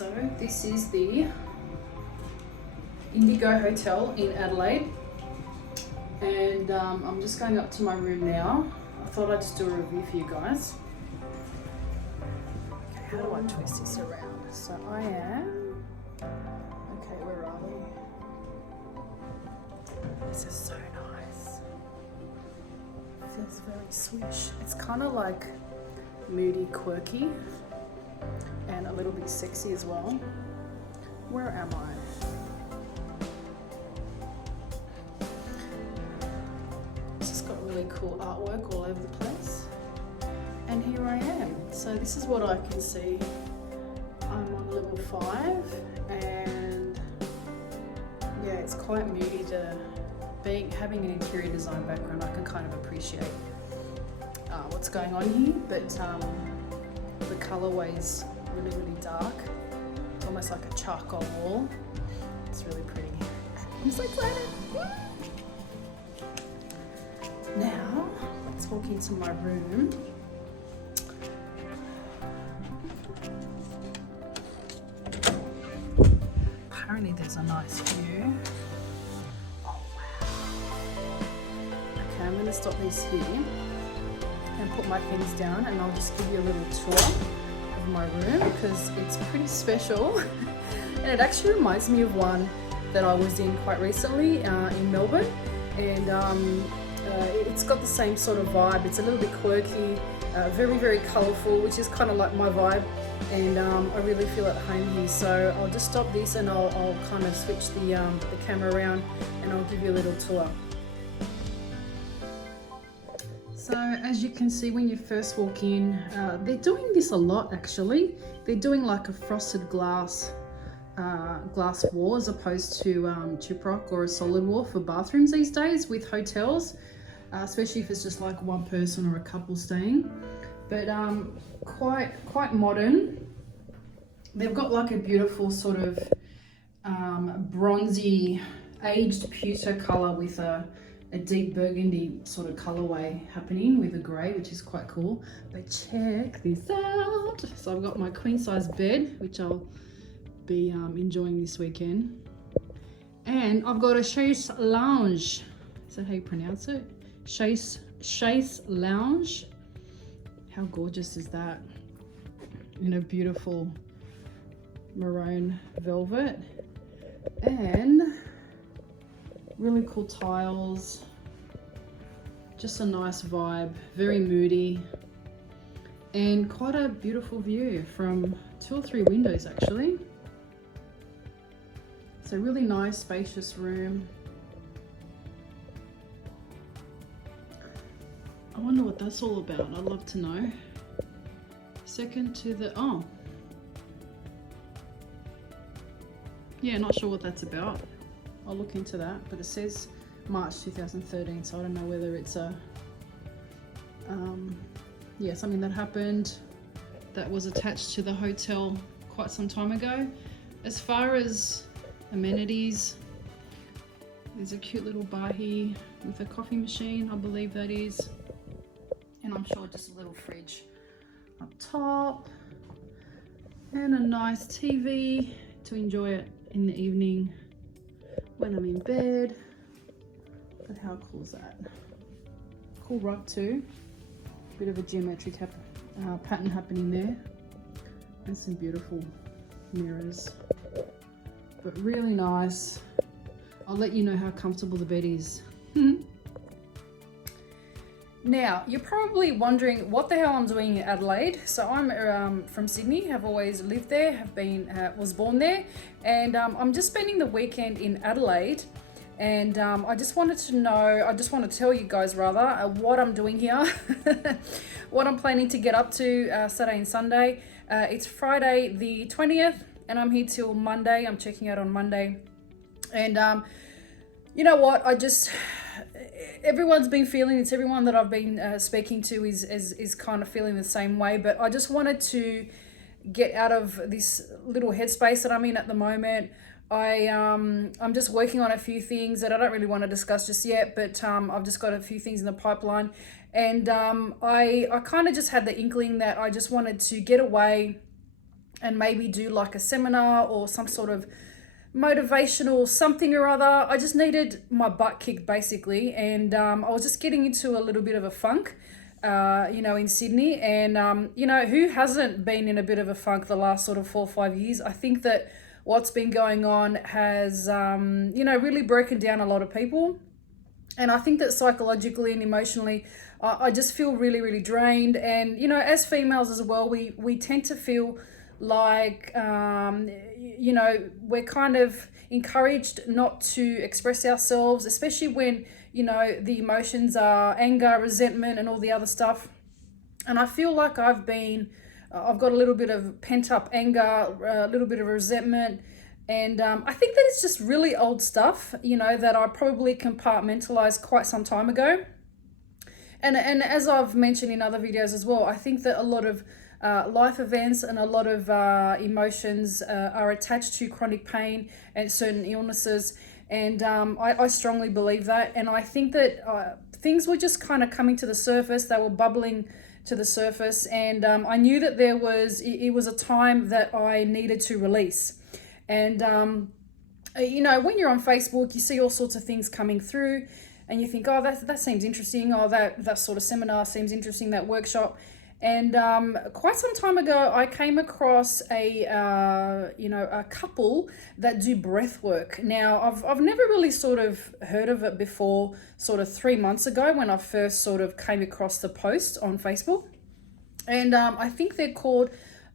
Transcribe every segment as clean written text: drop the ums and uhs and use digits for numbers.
So this is the Indigo Hotel in Adelaide, and I'm just going up to my room now. I thought I'd just do a review for you guys. Okay, how do I twist this around? So I am, okay, where are we? This is so nice. Feels very swish. It's kind of like moody, quirky, and a little bit sexy as well. Where am I? It's just got really cool artwork all over the place. And here I am. So this is what I can see. I'm on level 5, and yeah, it's quite moody to having an interior design background. I can kind of appreciate what's going on here, but the colorway is really, really dark. It's almost like a charcoal wall. It's really pretty. I'm so excited. Now, let's walk into my room. Apparently there's a nice view. Oh wow. Okay, I'm gonna stop this here and put my things down, and I'll just give you a little tour of my room because it's pretty special. And it actually reminds me of one that I was in quite recently in Melbourne, and it's got the same sort of vibe. It's a little bit quirky, very, very colourful, which is kind of like my vibe, and I really feel at home here. So I'll just stop this and I'll kind of switch the camera around, and I'll give you a little tour. So as you can see when you first walk in, they're doing this a lot actually. They're doing like a frosted glass wall as opposed to chiprock or a solid wall for bathrooms these days with hotels, especially if it's just like one person or a couple staying. But quite modern. They've got like a beautiful sort of bronzy aged pewter color with a deep burgundy sort of colorway happening with a grey, which is quite cool. But check this out. So I've got my queen size bed, which I'll be enjoying this weekend, and I've got a chaise lounge. Is that how you pronounce it? Chaise lounge. How gorgeous is that? In a beautiful maroon velvet, and really cool tiles. Just a nice vibe, very moody, and quite a beautiful view from 2 or 3 windows actually. So really nice, spacious room. I wonder what that's all about. I'd love to know. Second to the, oh. Yeah, not sure what that's about. I'll look into that, but it says March 2013, so I don't know whether it's a, yeah, something that happened that was attached to the hotel quite some time ago. As far as amenities, there's a cute little bar here with a coffee machine, I believe that is, and I'm sure just a little fridge up top, and a nice TV to enjoy it in the evening when I'm in bed. But how cool is that? Cool rug too, bit of a geometric pattern happening there, and some beautiful mirrors. But really nice. I'll let you know how comfortable the bed is. Now, you're probably wondering what the hell I'm doing in Adelaide. So I'm from Sydney, have always lived there, was born there, and I'm just spending the weekend in Adelaide. And I just want to tell you guys rather what I'm doing here, what I'm planning to get up to Saturday and Sunday. It's Friday the 20th, and I'm here till Monday. I'm checking out on Monday. And you know what, everyone's been feeling, it's everyone that I've been speaking to is kind of feeling the same way, but I just wanted to get out of this little headspace that I'm in at the moment. I'm just working on a few things that I don't really want to discuss just yet, but I've just got a few things in the pipeline, and I kind of just had the inkling that I just wanted to get away and maybe do like a seminar or some sort of motivational something or other. I just needed my butt kicked basically, and I was just getting into a little bit of a funk, in Sydney, and who hasn't been in a bit of a funk the last sort of 4 or 5 years? I think that what's been going on has really broken down a lot of people, and I think that psychologically and emotionally, I just feel really, really drained. And as females as well, we tend to feel like we're kind of encouraged not to express ourselves, especially when the emotions are anger, resentment, and all the other stuff. And I feel like I've got a little bit of pent up anger, a little bit of resentment, and I think that it's just really old stuff, that I probably compartmentalized quite some time ago. And as I've mentioned in other videos as well, I think that a lot of life events and a lot of emotions are attached to chronic pain and certain illnesses. And I strongly believe that. And I think that things were just kind of coming to the surface. They were bubbling to the surface. And I knew that it was a time that I needed to release. And, when you're on Facebook, you see all sorts of things coming through. And you think, oh, that seems interesting. Oh, that sort of seminar seems interesting, that workshop. And quite some time ago, I came across a couple that do breath work. Now, I've never really sort of heard of it before, sort of 3 months ago when I first sort of came across the post on Facebook. And I think they're called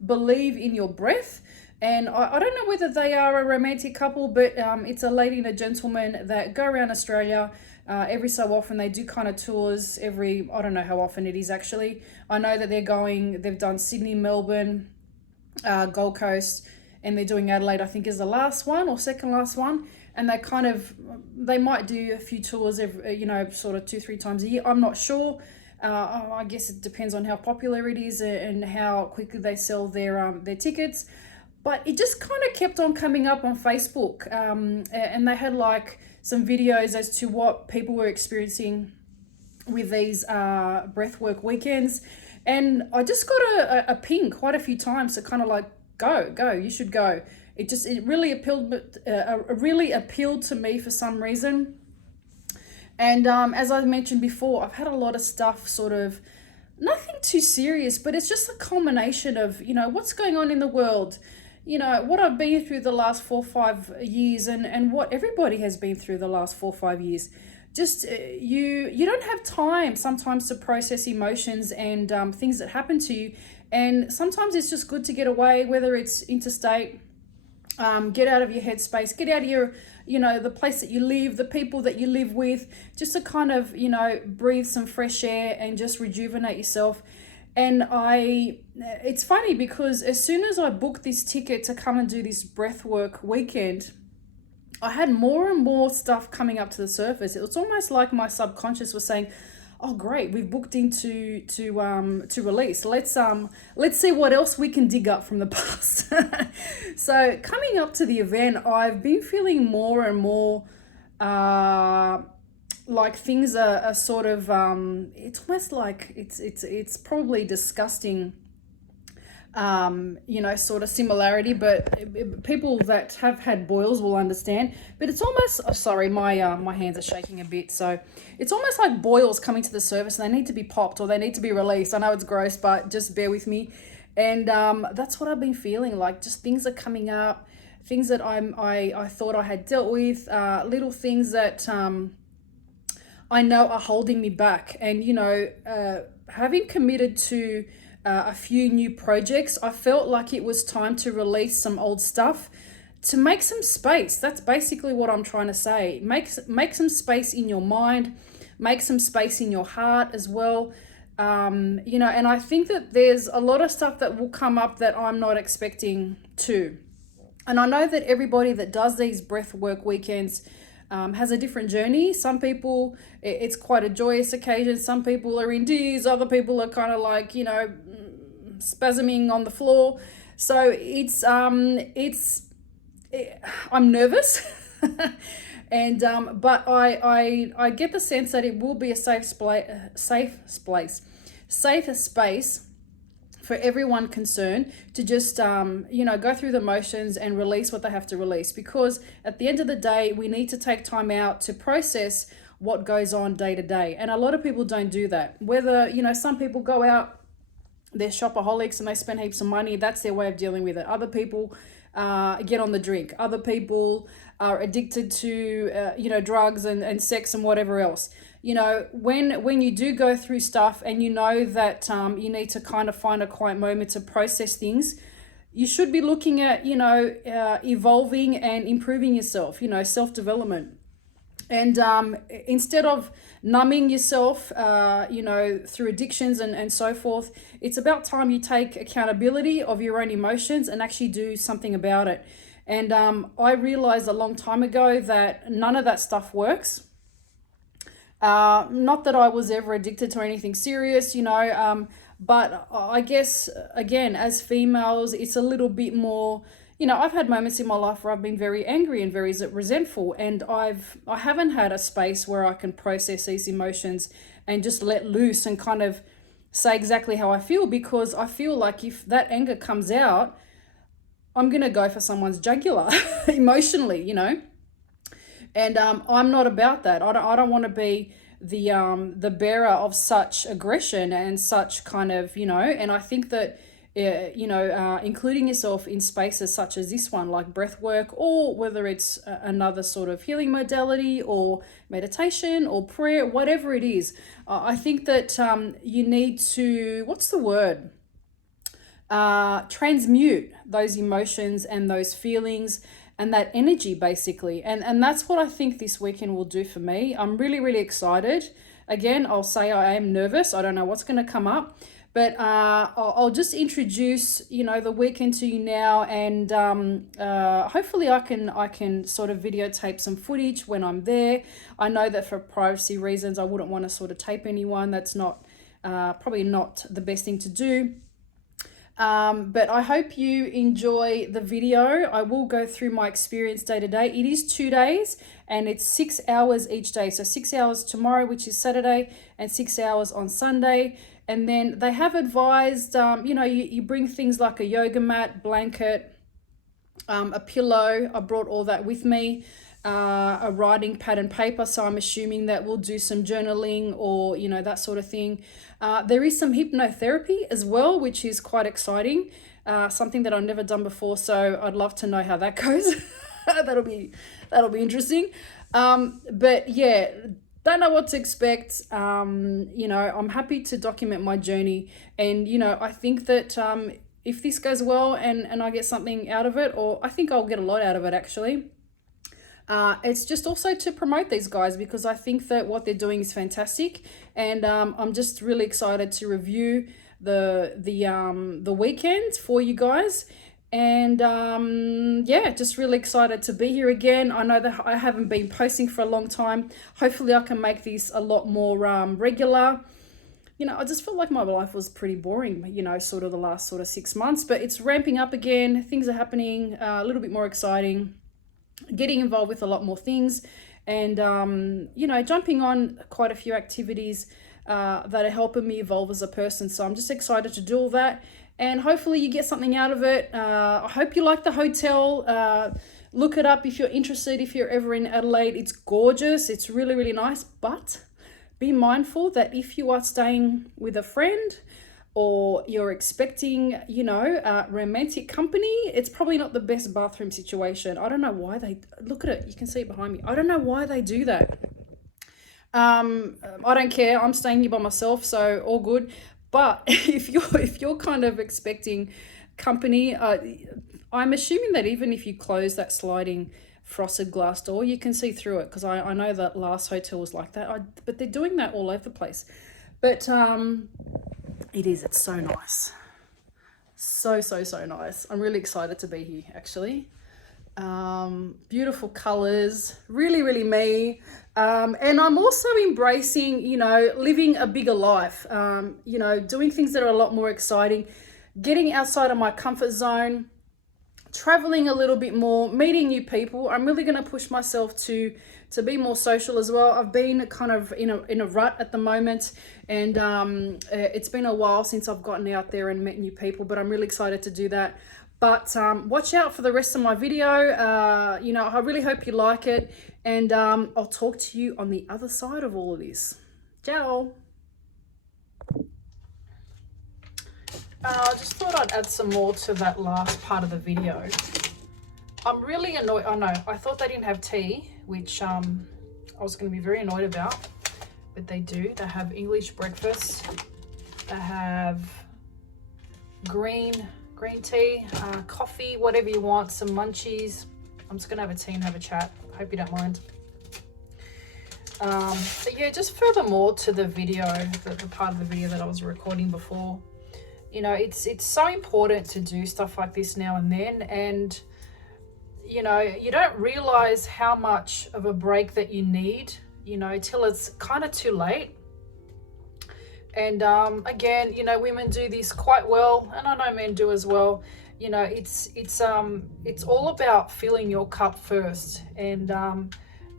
Believe in Your Breath. And I don't know whether they are a romantic couple, but it's a lady and a gentleman that go around Australia. Every so often they do kind of tours I don't know how often it is actually. I know that they've done Sydney, Melbourne, Gold Coast, and they're doing Adelaide, I think is the last one or second last one. And they might do a few tours every, sort of 2-3 times a year. I'm not sure. I guess it depends on how popular it is and how quickly they sell their tickets. But it just kind of kept on coming up on Facebook. And they had like some videos as to what people were experiencing with these breathwork weekends. And I just got a ping quite a few times to kind of like, go, you should go. It really appealed to me for some reason. And as I mentioned before, I've had a lot of stuff sort of, nothing too serious, but it's just a culmination of, what's going on in the world. What I've been through the last 4 or 5 years and what everybody has been through the last 4 or 5 years. Just you don't have time sometimes to process emotions and things that happen to you. And sometimes it's just good to get away, whether it's interstate, get out of your headspace, get out of your, the place that you live, the people that you live with, just to kind of, breathe some fresh air and just rejuvenate yourself. And it's funny because as soon as I booked this ticket to come and do this breathwork weekend, I had more and more stuff coming up to the surface. It was almost like my subconscious was saying, "Oh, great, we've booked into to release. Let's see what else we can dig up from the past." So coming up to the event, I've been feeling more and more like things are sort of it's almost like it's probably disgusting sort of similarity, but people that have had boils will understand. But it's almost sorry, my hands are shaking a bit, so it's almost like boils coming to the surface and they need to be popped or they need to be released. I know it's gross, but just bear with me. And that's what I've been feeling like. Just things are coming up, things that I thought I had dealt with, little things that I know are holding me back. And having committed to a few new projects, I felt like it was time to release some old stuff to make some space. That's basically what I'm trying to say. Make some space in your mind, make some space in your heart as well. And I think that there's a lot of stuff that will come up that I'm not expecting to. And I know that everybody that does these breathwork weekends has a different journey. Some people, it's quite a joyous occasion. Some people are in tears. Other people are kind of like, spasming on the floor. So I'm nervous. And but I get the sense that it will be a safer space for everyone concerned to just, go through the motions and release what they have to release. Because at the end of the day, we need to take time out to process what goes on day to day. And a lot of people don't do that. Whether, some people go out, they're shopaholics and they spend heaps of money. That's their way of dealing with it. Other people get on the drink. Other people are addicted to, drugs and sex and whatever else. When you do go through stuff and you know that you need to kind of find a quiet moment to process things, you should be looking at, evolving and improving yourself, self-development. And instead of numbing yourself, through addictions and so forth, it's about time you take accountability of your own emotions and actually do something about it. And I realized a long time ago that none of that stuff works. Not that I was ever addicted to anything serious, but I guess, again, as females, it's a little bit more, I've had moments in my life where I've been very angry and very resentful, and I haven't had a space where I can process these emotions and just let loose and kind of say exactly how I feel, because I feel like if that anger comes out, I'm going to go for someone's jugular emotionally, And I'm not about that. I don't want to be the bearer of such aggression and such kind of, and I think that, including yourself in spaces such as this one, like breath work, or whether it's another sort of healing modality or meditation or prayer, whatever it is, I think that you need to, what's the word? Transmute those emotions and those feelings and that energy, basically. And that's what I think this weekend will do for me. I'm really, really excited. Again, I'll say I am nervous. I don't know what's going to come up. But I'll just introduce, the weekend to you now, and hopefully I can sort of videotape some footage when I'm there. I know that for privacy reasons, I wouldn't want to sort of tape anyone. That's not probably not the best thing to do. But I hope you enjoy the video. I will go through my experience day to day. It is 2 days and it's 6 hours each day. So 6 hours tomorrow, which is Saturday, and 6 hours on Sunday. And then they have advised, you bring things like a yoga mat, blanket, a pillow. I brought all that with me, a writing pad and paper. So I'm assuming that we'll do some journaling or, that sort of thing. There is some hypnotherapy as well, which is quite exciting. Something that I've never done before. So I'd love to know how that goes. That'll be interesting. But yeah, don't know what to expect. I'm happy to document my journey. And, I think that if this goes well and I get something out of it, or I think I'll get a lot out of it actually, it's just also to promote these guys, because I think that what they're doing is fantastic. And I'm just really excited to review the weekend for you guys. And just really excited to be here again. I know that I haven't been posting for a long time. Hopefully I can make this a lot more regular. I just felt like my life was pretty boring, sort of the last 6 months, but it's ramping up again. Things are happening, a little bit more exciting, getting involved with a lot more things, and, jumping on quite a few activities that are helping me evolve as a person. So I'm just excited to do all that. And hopefully you get something out of it. I hope you like the hotel. Look it up if you're interested, if you're ever in Adelaide. It's gorgeous. It's really, really nice. But be mindful that if you are staying with a friend or you're expecting, romantic company, it's probably not the best bathroom situation. I don't know why they, look at it. You can see it behind me. I don't know why they do that. I don't care. I'm staying here by myself, so all good. But if you're kind of expecting company, I'm assuming that even if you close that sliding frosted glass door, you can see through it, because I know that last hotel was like that. But they're doing that all over the place. But it's so nice. So nice. I'm really excited to be here, actually. Beautiful colors, really, really me. And I'm also embracing, living a bigger life, doing things that are a lot more exciting, getting outside of my comfort zone, traveling a little bit more, meeting new people. I'm really going to push myself to be more social as well. I've been kind of in a rut at the moment, and it's been a while since I've gotten out there and met new people, but I'm really excited to do that. But watch out for the rest of my video. You know, I really hope you like it, and I'll talk to you on the other side of all of this. Ciao. I just thought I'd add some more to that last part of the video. I'm really annoyed. I know, I thought they didn't have tea, which I was going to be very annoyed about, but they do. They have English breakfast. They have green tea, coffee, whatever you want, some munchies. I'm just going to have a tea and have a chat. Hope you don't mind. But yeah, just furthermore to the video, the part of the video that I was recording before, you know, it's so important to do stuff like this now and then, and you know, you don't realize how much of a break that you need, you know, till it's kind of too late. And again, you know, women do this quite well, and I know men do as well. You know, it's all about filling your cup first. And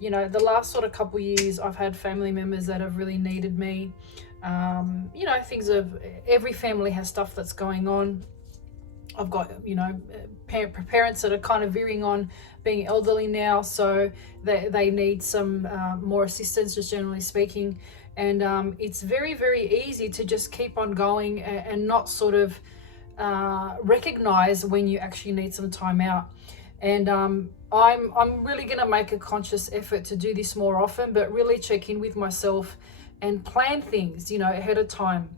you know, the last sort of couple years, I've had family members that have really needed me. You know, every family has stuff that's going on. I've got, you know, parents that are kind of veering on being elderly now, so they need some more assistance, just generally speaking. And it's very, very easy to just keep on going and not sort of recognize when you actually need some time out. And I'm really going to make a conscious effort to do this more often, but really check in with myself and plan things, you know, ahead of time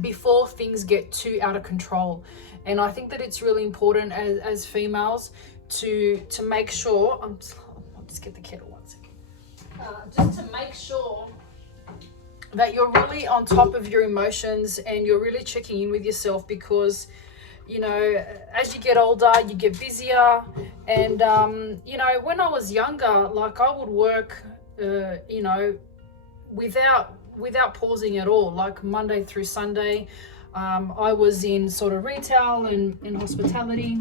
before things get too out of control. And I think that it's really important as females to make sure, I'll just get the kettle one second, just to make sure that you're really on top of your emotions and you're really checking in with yourself, because you know, as you get older, you get busier. And you know, when I was younger, like I would work you know, without pausing at all, like Monday through Sunday. I was in sort of retail and in hospitality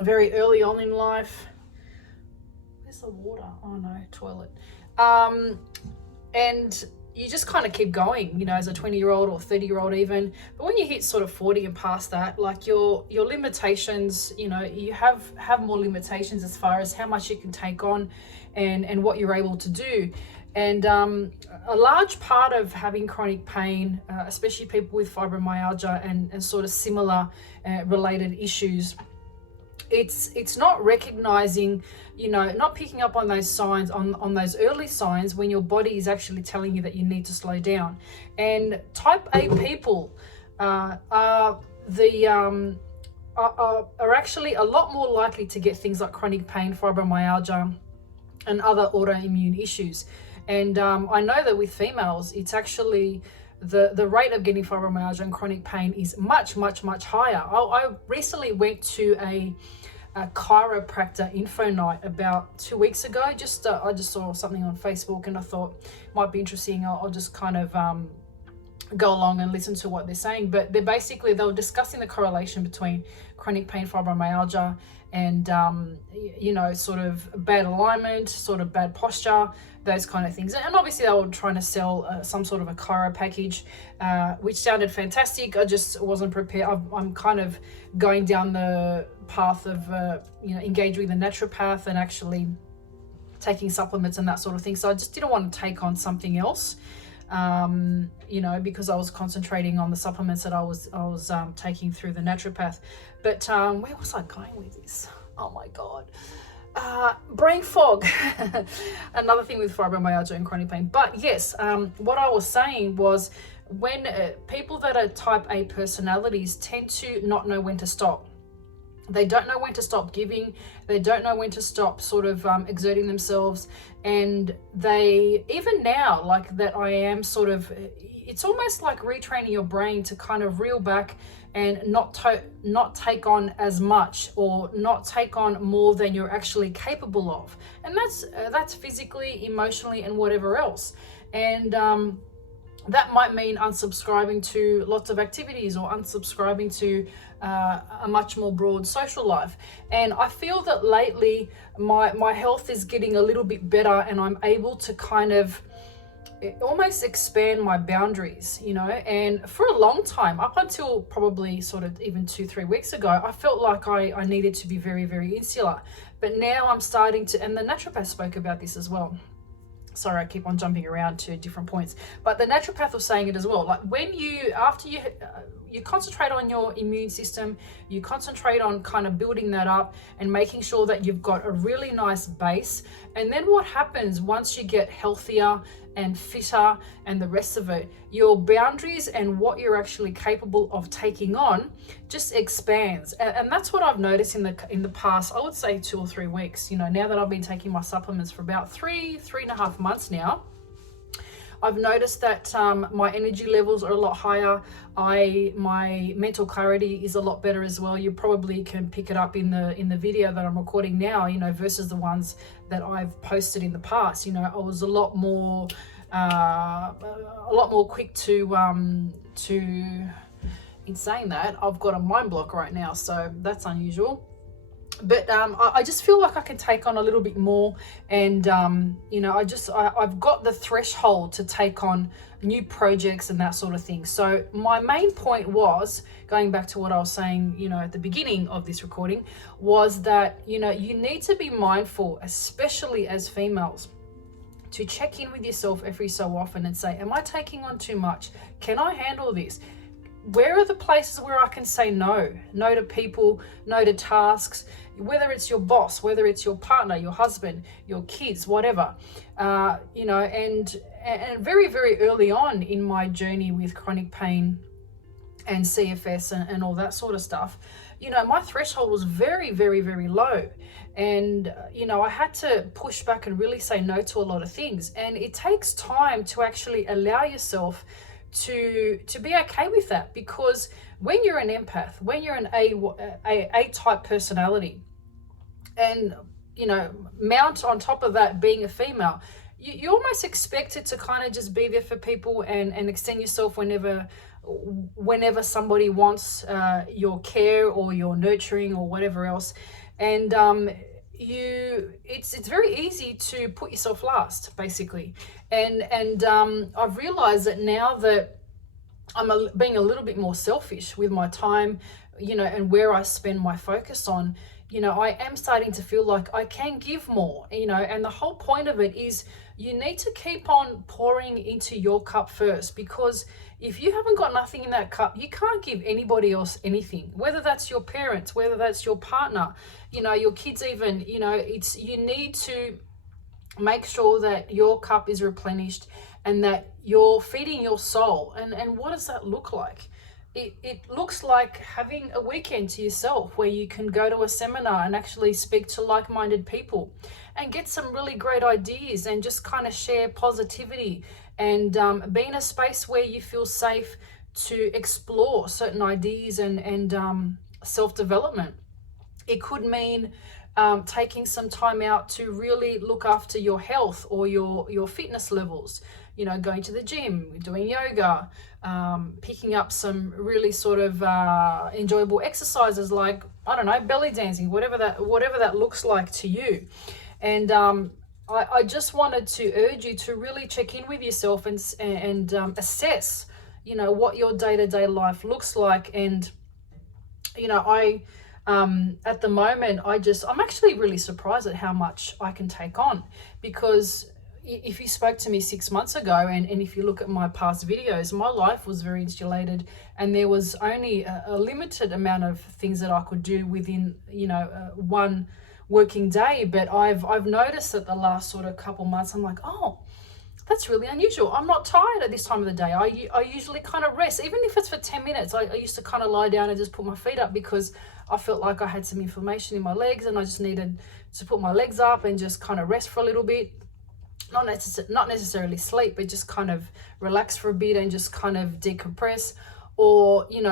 very early on in life. Where's the water? Oh no, toilet. And you just kind of keep going, you know, as a 20-year-old or 30-year-old even. But when you hit sort of 40 and past that, like your limitations, you know, you have more limitations as far as how much you can take on and what you're able to do. And a large part of having chronic pain, especially people with fibromyalgia and sort of similar related issues, it's not recognizing, you know, not picking up on those signs, on those early signs when your body is actually telling you that you need to slow down. And type A people are actually a lot more likely to get things like chronic pain, fibromyalgia, and other autoimmune issues. And I know that with females, it's actually the rate of getting fibromyalgia and chronic pain is much higher. I recently went to a chiropractor info night about 2 weeks ago. I just saw something on Facebook and I thought it might be interesting. I'll just kind of go along and listen to what they're saying. But they were discussing the correlation between chronic pain, fibromyalgia, and you know, sort of bad alignment, sort of bad posture, those kind of things. And obviously they were trying to sell some sort of a chiro package, which sounded fantastic. I just wasn't prepared. I'm kind of going down the path of you know, engaging with a naturopath and actually taking supplements and that sort of thing. So I just didn't want to take on something else, you know, because I was concentrating on the supplements that I was taking through the naturopath. But where was I going with this? Oh my God. Brain fog. Another thing with fibromyalgia and chronic pain. But yes, what I was saying was when people that are type A personalities tend to not know when to stop. They don't know when to stop giving. They don't know when to stop sort of exerting themselves. And they, even now, like that I am sort of, it's almost like retraining your brain to kind of reel back and not take on as much, or not take on more than you're actually capable of. And that's physically, emotionally, and whatever else. And that might mean unsubscribing to lots of activities, or unsubscribing to a much more broad social life. And I feel that lately my health is getting a little bit better, and I'm able to kind of almost expand my boundaries, you know. And for a long time, up until probably sort of even 2-3 weeks ago, I felt like I needed to be very, very insular. But now I'm starting to, and the naturopath spoke about this as well. Sorry, I keep on jumping around to different points, but the naturopath was saying it as well. Like when after you concentrate on your immune system, you concentrate on kind of building that up and making sure that you've got a really nice base. And then what happens once you get healthier and fitter and the rest of it, your boundaries and what you're actually capable of taking on just expands. And that's what I've noticed in the past, I would say 2 or 3 weeks, you know, now that I've been taking my supplements for about 3.5 months now. I've noticed that my energy levels are a lot higher. My mental clarity is a lot better as well. You probably can pick it up in the video that I'm recording now, you know, versus the ones that I've posted in the past. You know, I was a lot more quick to in saying that, I've got a mind block right now, so that's unusual. But I just feel like I can take on a little bit more, and you know, I've got the threshold to take on new projects and that sort of thing. So my main point was, going back to what I was saying, you know, at the beginning of this recording, was that, you know, you need to be mindful, especially as females, to check in with yourself every so often and say, am I taking on too much? Can I handle this? Where are the places where I can say no? No to people, no to tasks, whether it's your boss, whether it's your partner, your husband, your kids, whatever. You know, and very, very early on in my journey with chronic pain and CFS and all that sort of stuff, you know, my threshold was very, very, very low. And, you know, I had to push back and really say no to a lot of things. And it takes time to actually allow yourself to be okay with that, because when you're an empath, when you're an A type personality, and, you know, mount on top of that being a female, you almost expect it to kind of just be there for people and extend yourself whenever somebody wants your care or your nurturing or whatever else. And it's very easy to put yourself last, basically. And I've realized that now that I'm being a little bit more selfish with my time, you know, and where I spend my focus on, you know, I am starting to feel like I can give more, you know. And the whole point of it is you need to keep on pouring into your cup first, because if you haven't got nothing in that cup, you can't give anybody else anything, whether that's your parents, whether that's your partner, you know, your kids even, you know. You need to make sure that your cup is replenished and that you're feeding your soul. And what does that look like? It looks like having a weekend to yourself where you can go to a seminar and actually speak to like-minded people and get some really great ideas and just kind of share positivity and be in a space where you feel safe to explore certain ideas and self-development. It could mean taking some time out to really look after your health or your fitness levels, you know, going to the gym, doing yoga, picking up some really sort of enjoyable exercises like, I don't know, belly dancing, whatever that looks like to you. And I just wanted to urge you to really check in with yourself and assess, you know, what your day-to-day life looks like. And, you know, at the moment, I'm actually really surprised at how much I can take on, because if you spoke to me 6 months ago, and if you look at my past videos, my life was very insulated, and there was only a limited amount of things that I could do within, you know, one working day. But I've noticed that the last sort of couple months, I'm like, oh, that's really unusual. I'm not tired at this time of the day. I usually kind of rest, even if it's for 10 minutes. I used to kind of lie down and just put my feet up because I felt like I had some inflammation in my legs and I just needed to put my legs up and just kind of rest for a little bit. Not necessarily sleep, but just kind of relax for a bit and just kind of decompress. Or, you know,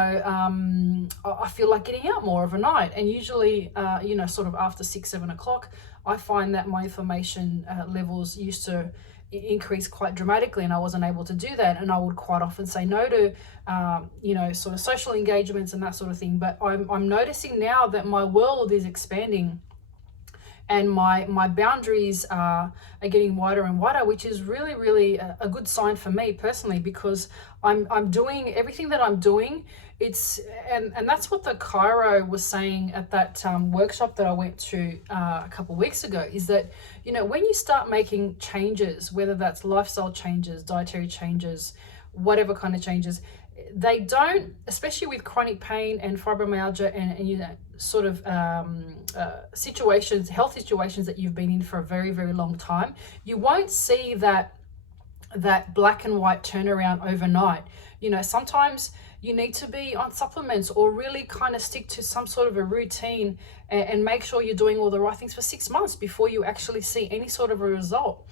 I feel like getting out more overnight. And usually, you know, sort of after 6-7 o'clock, I find that my inflammation levels used to increase quite dramatically, and I wasn't able to do that. And I would quite often say no to, you know, sort of social engagements and that sort of thing. But I'm noticing now that my world is expanding, and my boundaries are getting wider and wider, which is really, really a good sign for me personally, because I'm doing everything that I'm doing. And that's what the chiro was saying at that workshop that I went to a couple of weeks ago, is that, you know, when you start making changes, whether that's lifestyle changes, dietary changes, whatever kind of changes, they don't, especially with chronic pain and fibromyalgia and you know, sort of situations, health situations that you've been in for a very, very long time, you won't see that black and white turnaround overnight. You know, sometimes you need to be on supplements or really kind of stick to some sort of a routine and make sure you're doing all the right things for 6 months before you actually see any sort of a result.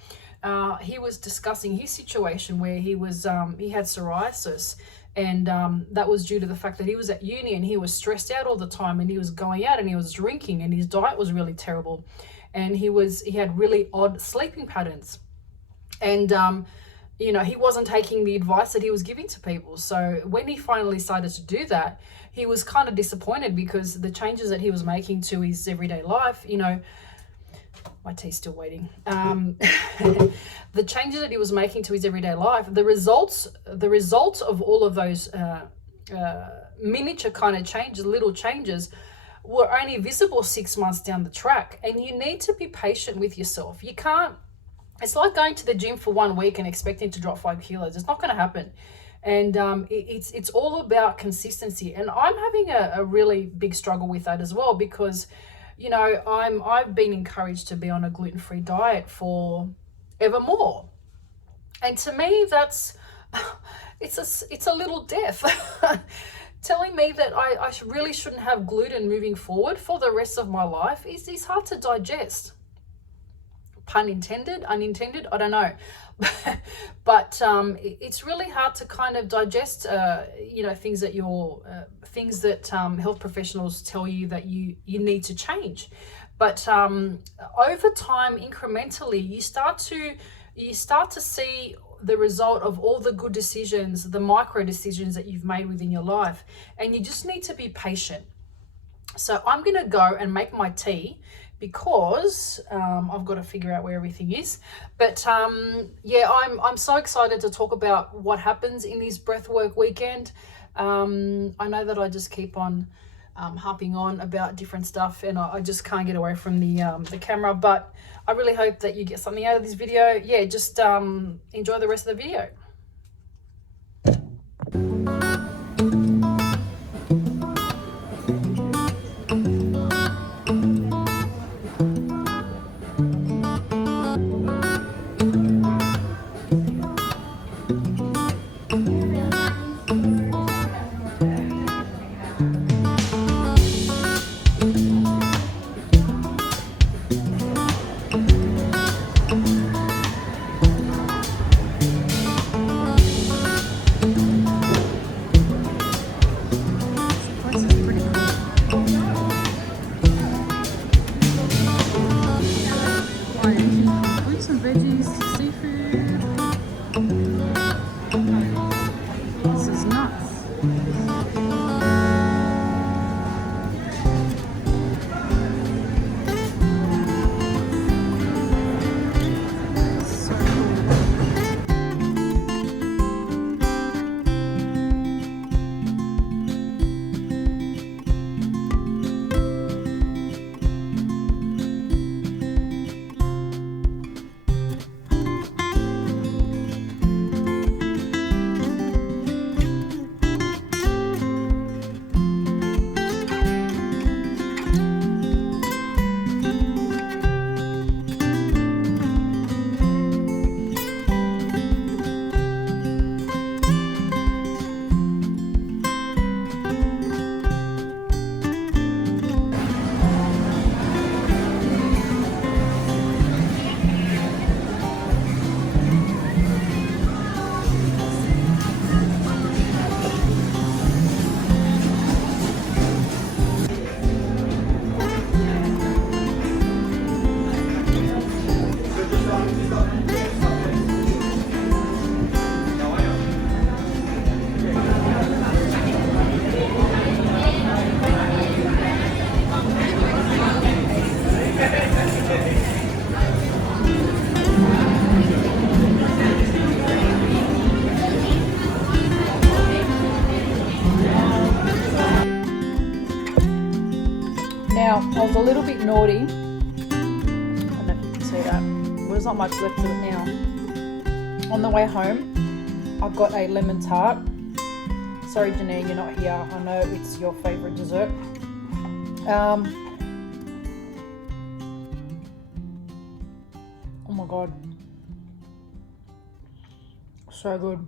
He was discussing his situation where he had psoriasis, and that was due to the fact that he was at uni and he was stressed out all the time, and he was going out and he was drinking, and his diet was really terrible, and he had really odd sleeping patterns, and you know, he wasn't taking the advice that he was giving to people. So when he finally started to do that, he was kind of disappointed, because the changes that he was making to his everyday life, you know, my tea's still waiting. The changes that he was making to his everyday life, the results of all of those miniature kind of changes, little changes, were only visible 6 months down the track. And you need to be patient with yourself. You can't, it's like going to the gym for 1 week and expecting to drop 5 kilos. It's not going to happen. And it's all about consistency. And I'm having a really big struggle with that as well, because, you know, I've been encouraged to be on a gluten-free diet for evermore. And to me, that's, it's a little death. Telling me that I really shouldn't have gluten moving forward for the rest of my life is hard to digest. Pun intended, unintended, I don't know. But it's really hard to kind of digest, you know, things that health professionals tell you that you need to change. But over time, incrementally, you start to see the result of all the good decisions, the micro decisions that you've made within your life, and you just need to be patient. So I'm going to go and make my tea, because I've got to figure out where everything is. But yeah, I'm so excited to talk about what happens in this breathwork weekend. I know that I just keep on harping on about different stuff, and I just can't get away from the camera, but I really hope that you get something out of this video. Yeah, just enjoy the rest of the video. I was a little bit naughty. I don't know if you can see that. Well, there's not much left of it now. On the way home, I got a lemon tart. Sorry, Janine, you're not here. I know it's your favourite dessert. Oh my God. So good.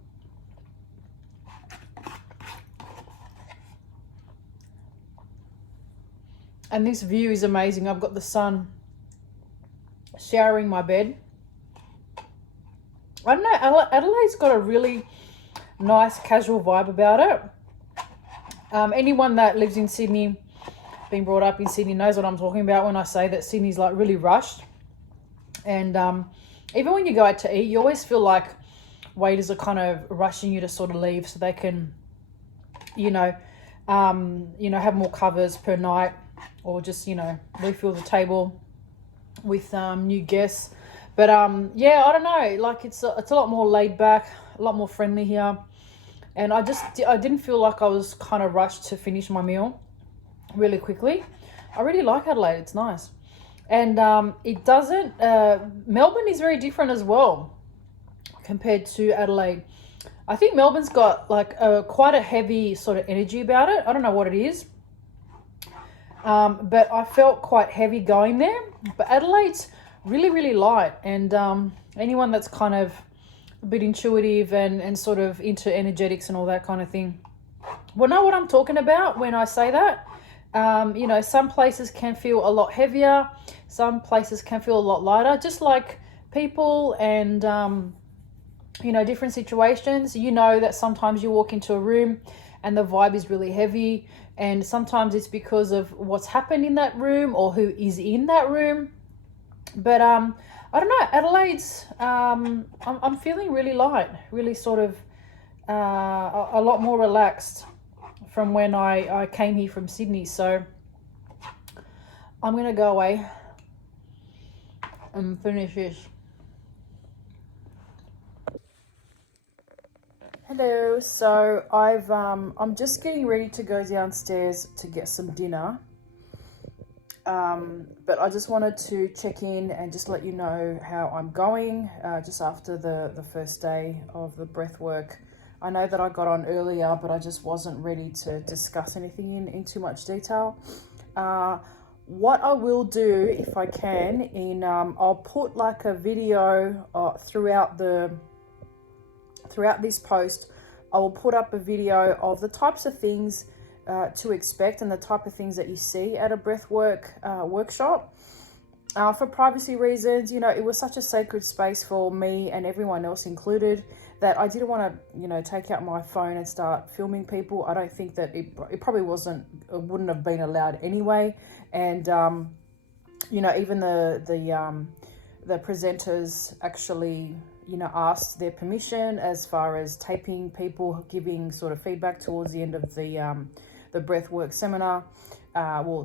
And this view is amazing. I've got the sun showering my bed. I don't know, Adelaide's got a really nice casual vibe about it. Anyone that lives in Sydney, been brought up in Sydney, knows what I'm talking about when I say that Sydney's like really rushed. And even when you go out to eat, you always feel like waiters are kind of rushing you to sort of leave so they can, have more covers per night, or just, refill the table with new guests. But yeah, I don't know, like it's a lot more laid back, a lot more friendly here. And I didn't feel like I was kind of rushed to finish my meal really quickly. I really like Adelaide, it's nice. And it doesn't, Melbourne is very different as well compared to Adelaide. I think Melbourne's got like quite a heavy sort of energy about it. I don't know what it is. But I felt quite heavy going there. But Adelaide's really, really light. And anyone that's kind of a bit intuitive and sort of into energetics and all that kind of thing will know what I'm talking about when I say that. Some places can feel a lot heavier. Some places can feel a lot lighter. Just like people and, different situations. That sometimes you walk into a room and the vibe is really heavy. And sometimes it's because of what's happened in that room or who is in that room. But I don't know, Adelaide's, I'm feeling really light, really sort of a lot more relaxed from when I came here from Sydney. So I'm going to go away and finish this. Hello, so I'm just getting ready to go downstairs to get some dinner. But I just wanted to check in and just let you know how I'm going just after the first day of the breath work. I know that I got on earlier, but I just wasn't ready to discuss anything in too much detail. What I will do, if I can, I'll put like a video throughout this post. I will put up a video of the types of things to expect and the type of things that you see at a breathwork workshop. For privacy reasons, it was such a sacred space for me and everyone else included that I didn't want to, take out my phone and start filming people. I don't think that it probably wouldn't have been allowed anyway. And, even the presenters actually, asked their permission as far as taping people, giving sort of feedback towards the end of the breathwork seminar,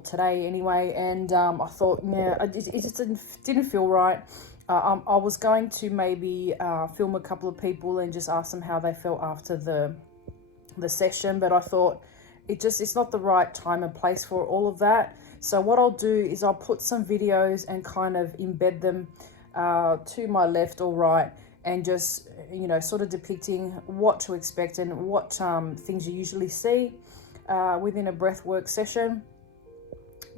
today anyway. And I thought, it just didn't feel right. I was going to maybe film a couple of people and just ask them how they felt after the session, but I thought it's not the right time and place for all of that. So what I'll do is I'll put some videos and kind of embed them to my left or right, and just sort of depicting what to expect and what things you usually see within a breathwork session.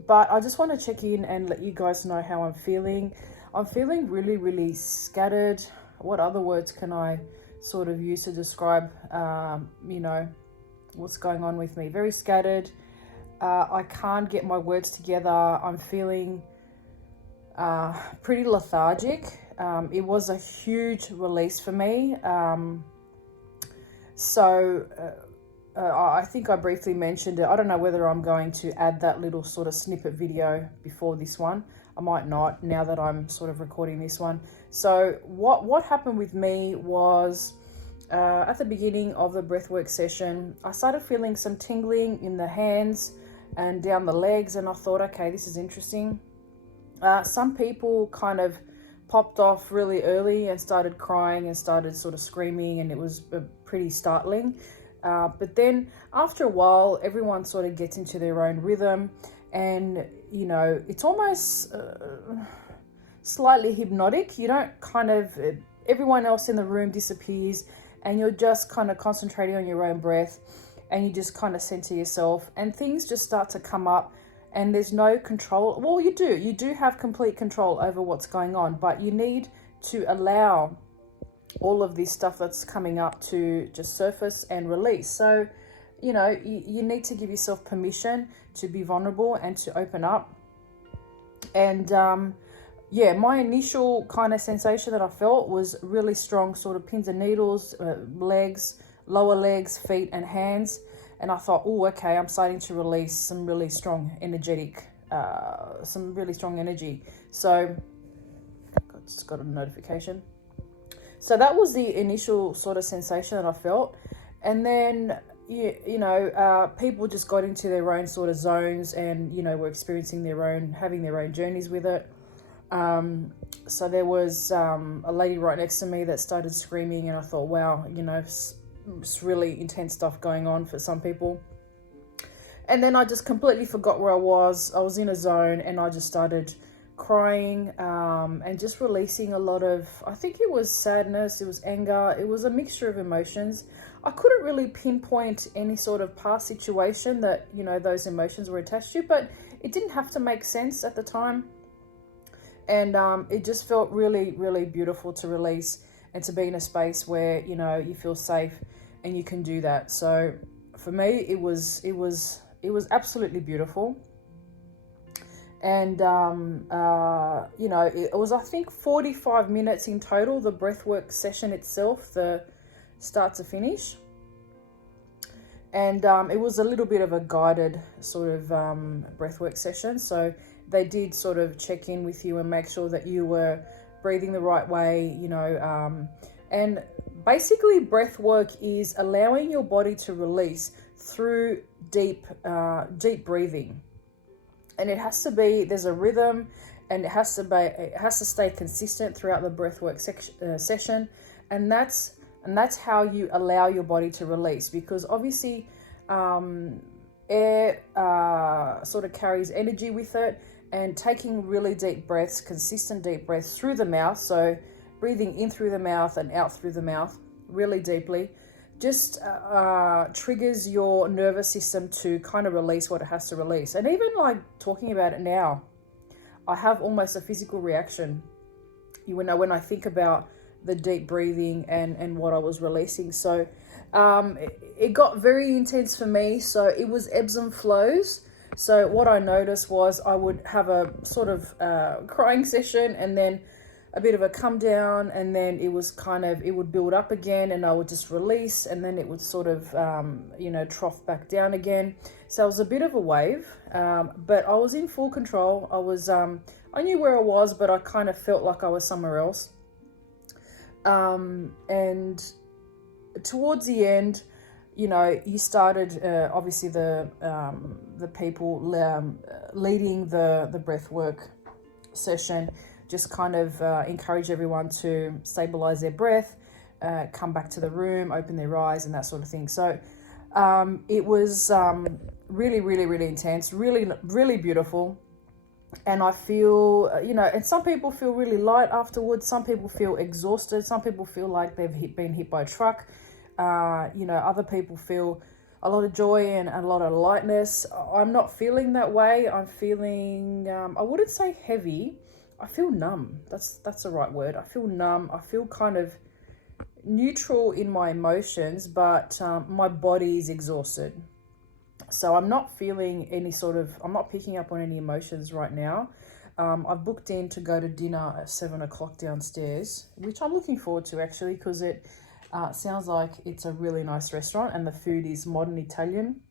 But I just want to check in and let you guys know how I'm feeling. I'm feeling really, really scattered. What other words can I sort of use to describe, what's going on with me? Very scattered. I can't get my words together. I'm feeling pretty lethargic. It was a huge release for me. I think I briefly mentioned it. I don't know whether I'm going to add that little sort of snippet video before this one. I might not, now that I'm sort of recording this one. So what happened with me was at the beginning of the breathwork session, I started feeling some tingling in the hands and down the legs, and I thought, okay, this is interesting. Some people kind of popped off really early and started crying and started sort of screaming, and it was pretty startling. But then after a while, everyone sort of gets into their own rhythm, and you know, it's almost slightly hypnotic. You don't kind of, everyone else in the room disappears and you're just kind of concentrating on your own breath, and you just kind of center yourself, and things just start to come up, and there's no control. Well, you do have complete control over what's going on, but you need to allow all of this stuff that's coming up to just surface and release. So, you know, you need to give yourself permission to be vulnerable and to open up. And yeah, my initial kind of sensation that I felt was really strong, sort of pins and needles, legs, lower legs, feet and hands. And I thought, oh, okay, I'm starting to release some really strong energy. So just got a notification. So that was the initial sort of sensation that I felt. And then, you know, people just got into their own sort of zones, and, you know, were experiencing having their own journeys with it. So there was a lady right next to me that started screaming, and I thought, wow, you know, it's really intense stuff going on for some people. And then I just completely forgot where I was. I was in a zone, and I just started crying, and just releasing a lot of, I think it was sadness, it was anger, it was a mixture of emotions. I couldn't really pinpoint any sort of past situation that, you know, those emotions were attached to, but it didn't have to make sense at the time. And it just felt really, really beautiful to release and to be in a space where, you know, you feel safe and you can do that. So for me, it was absolutely beautiful. And, you know, it was, I think, 45 minutes in total, the breathwork session itself, the start to finish. And it was a little bit of a guided sort of breathwork session. So they did sort of check in with you and make sure that you were breathing the right way, you know. And basically breathwork is allowing your body to release through deep breathing. And it has to be, there's a rhythm, and it has to stay consistent throughout the breathwork session. And that's how you allow your body to release, because obviously air sort of carries energy with it, and taking really deep breaths, consistent deep breaths through the mouth, so breathing in through the mouth and out through the mouth really deeply, just triggers your nervous system to kind of release what it has to release. And even like talking about it now, I have almost a physical reaction, you know, when I think about the deep breathing and what I was releasing. So it got very intense for me. So it was ebbs and flows. So what I noticed was I would have a sort of crying session, and then a bit of a come down, and then it would build up again, and I would just release, and then it would sort of, you know, trough back down again. So it was a bit of a wave, but I was in full control. I knew where I was, but I kind of felt like I was somewhere else. And towards the end, you know, you started, obviously the people leading the breathwork session just kind of encourage everyone to stabilize their breath, come back to the room, open their eyes, and that sort of thing. So it was really, really, really intense, really, really beautiful. And I feel, you know, and some people feel really light afterwards. Some people feel exhausted. Some people feel like they've been hit by a truck. You know, other people feel a lot of joy and a lot of lightness. I'm not feeling that way. I'm feeling, I wouldn't say heavy. I feel numb. That's the right word. I feel numb. I feel kind of neutral in my emotions, but my body is exhausted. So I'm not feeling I'm not picking up on any emotions right now. I've booked in to go to dinner at 7 o'clock downstairs, which I'm looking forward to actually, because it sounds like it's a really nice restaurant and the food is modern Italian.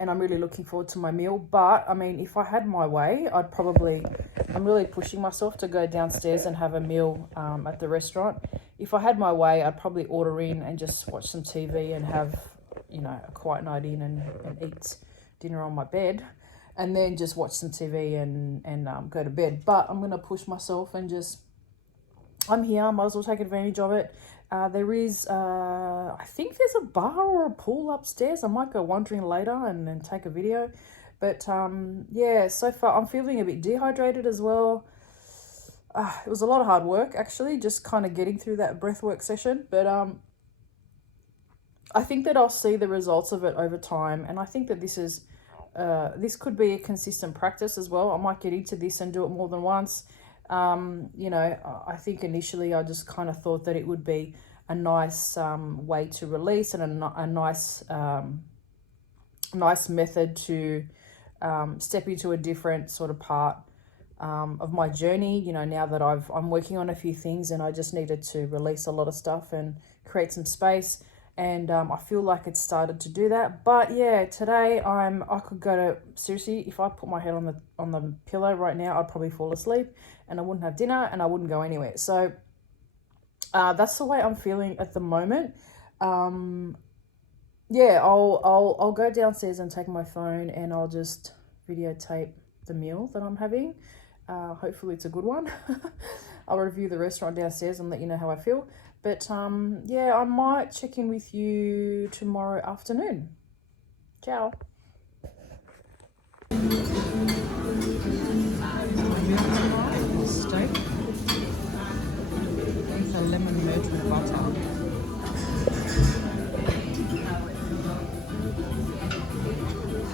And I'm really looking forward to my meal. But I mean, if I had my way, I'm really pushing myself to go downstairs and have a meal at the restaurant. If I had my way, I'd probably order in and just watch some TV and have, you know, a quiet night in and eat dinner on my bed, and then just watch some TV and go to bed. But I'm going to push myself and I'm here, I might as well take advantage of it. There is, I think there's a bar or a pool upstairs. I might go wandering later and then take a video. But yeah, so far I'm feeling a bit dehydrated as well. It was a lot of hard work actually, just kind of getting through that breathwork session. But I think that I'll see the results of it over time, and I think that this could be a consistent practice as well. I might get into this and do it more than once. You know, I think initially I just kind of thought that it would be a nice way to release, and a nice nice method to step into a different sort of part of my journey. You know, now that I'm working on a few things, and I just needed to release a lot of stuff and create some space. And I feel like it's started to do that. But yeah, today I could go to, seriously, if I put my head on the pillow right now, I'd probably fall asleep, and I wouldn't have dinner, and I wouldn't go anywhere. So that's the way I'm feeling at the moment. Yeah, I'll go downstairs and take my phone, and I'll just videotape the meal that I'm having. Hopefully it's a good one. I'll review the restaurant downstairs and let you know how I feel. But yeah, I might check in with you tomorrow afternoon. Ciao. Steak with a lemon myrtle butter.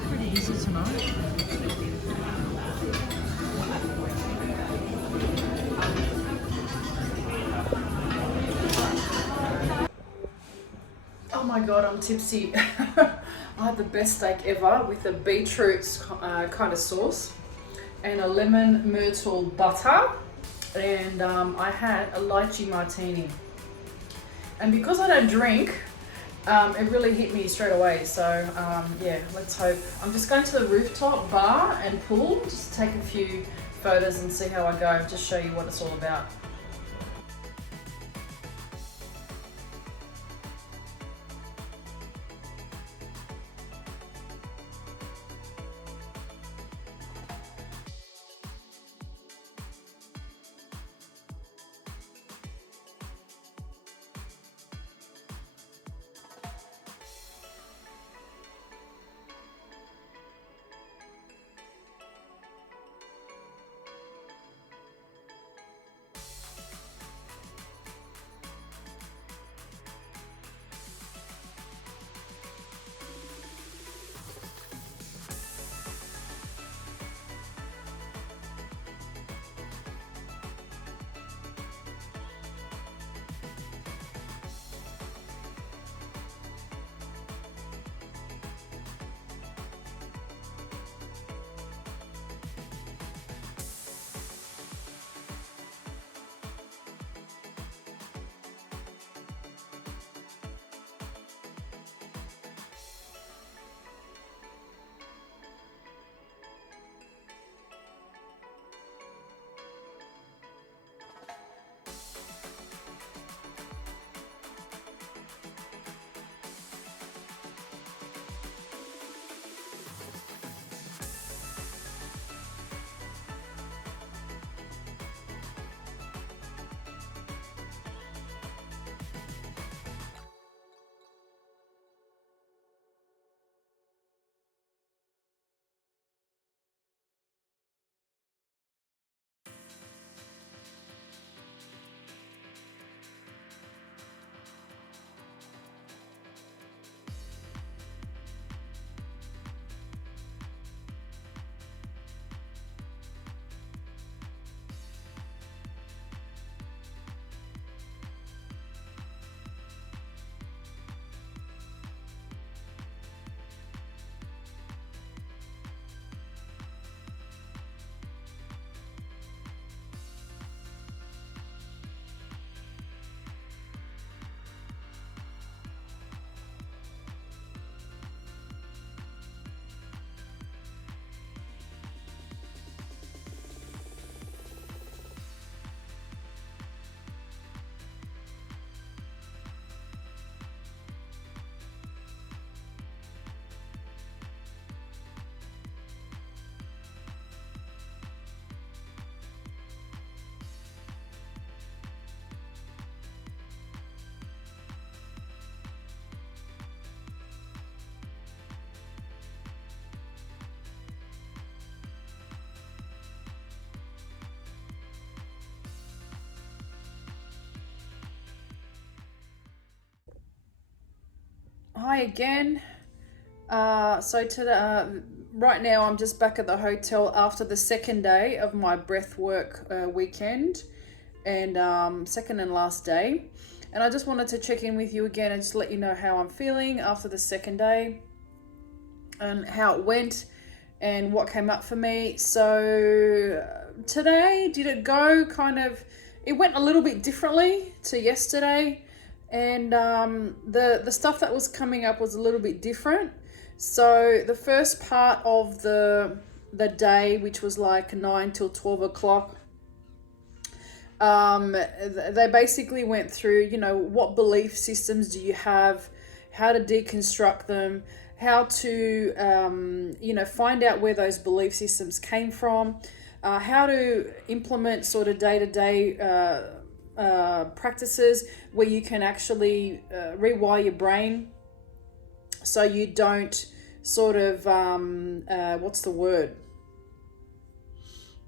Pretty easy tonight. Oh my god, I'm tipsy. I had the best steak ever with a beetroot kind of sauce and a lemon myrtle butter, and I had a lychee martini. And because I don't drink, it really hit me straight away. So yeah, let's hope. I'm just going to the rooftop bar and pool, just take a few photos and see how I go, just show you what it's all about. Hi again. So today, right now, I'm just back at the hotel after the second day of my breathwork weekend, and second and last day. And I just wanted to check in with you again and just let you know how I'm feeling after the second day and how it went and what came up for me. So today, did it go kind of? It went a little bit differently to yesterday. And the stuff that was coming up was a little bit different. So the first part of the day, which was like 9 till 12 o'clock, they basically went through, what belief systems do you have, how to deconstruct them, how to, find out where those belief systems came from, how to implement sort of day-to-day practices where you can actually rewire your brain so you don't sort of what's the word?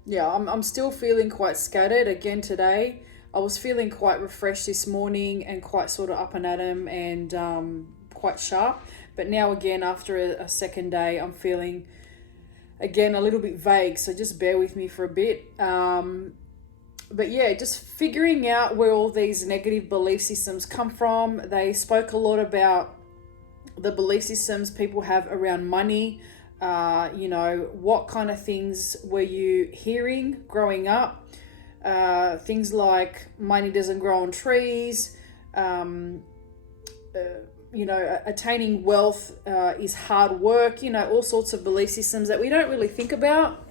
Yeah, I'm still feeling quite scattered again today. I was feeling quite refreshed this morning and quite sort of up and at 'em and quite sharp. But now again, after a second day, I'm feeling again a little bit vague. So just bear with me for a bit. But yeah, just figuring out where all these negative belief systems come from. They spoke a lot about the belief systems people have around money. What kind of things were you hearing growing up? Things like money doesn't grow on trees. Attaining wealth is hard work. All sorts of belief systems that we don't really think about.